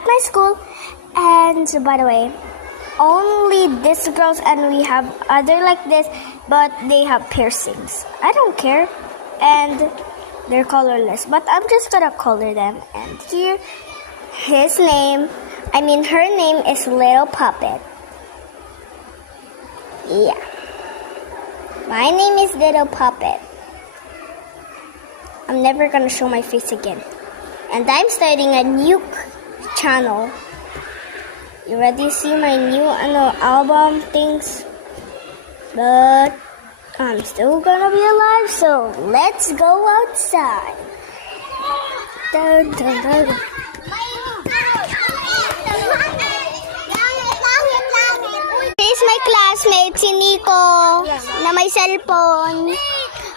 at my school. And by the way, only these girls and we have other like this, but they have piercings. I don't care. And they're colorless, but I'm just gonna color them. And here, her name is Little Puppet. Yeah. My name is Little Puppet. I'm never gonna show my face again. And I'm starting a new channel. You already see my new album things? But I'm still gonna be alive, so let's go outside. Dun, dun, dun. This is my classmate, si Nico, na may cellphone.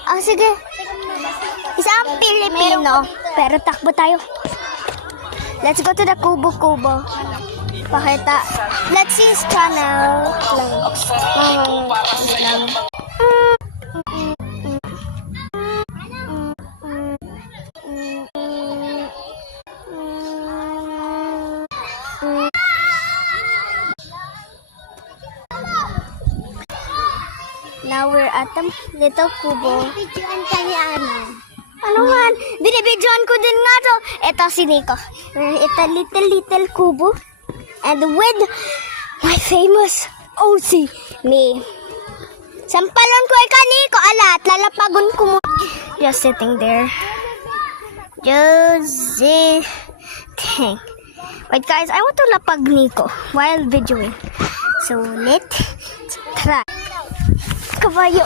Oh, sige. Isang Pilipino, pero takbo tayo. Let's go to the Kubo. Pakita. Let's see his channel. Now we're at the little Kubo. Binibidyoan ka ni Ano man? Binibidyoan ko din nga to. Ito si Nico. Ito little Kubo. And with my famous OC, me. Sampalon ko ka Nico. Alat, lalapagon ko mo. Just sitting there. Just sitting. Wait guys, I want to lapag Nico while videoing. So let's try. Kabayo.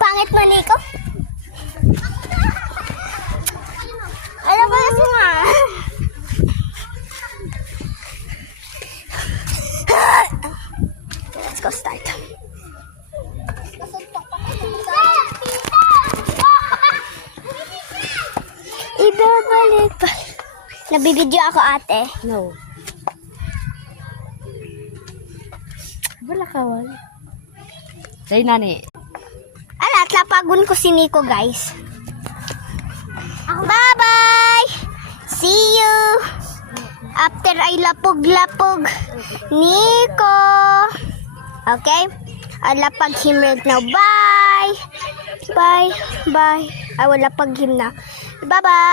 Pangit mo, Nico? Alam mo na nga. Let's go start. Ibabalik pa. Nabibidyo ako, ate. No. Wala kawan. Say nani. Alat, lapagun ko si Nico, guys. Bye-bye! See you! After ay lapog-lapog. Nico! Okay? I'll lapag him right now. Bye! Bye! Bye! I will lapag him now. Bye-bye!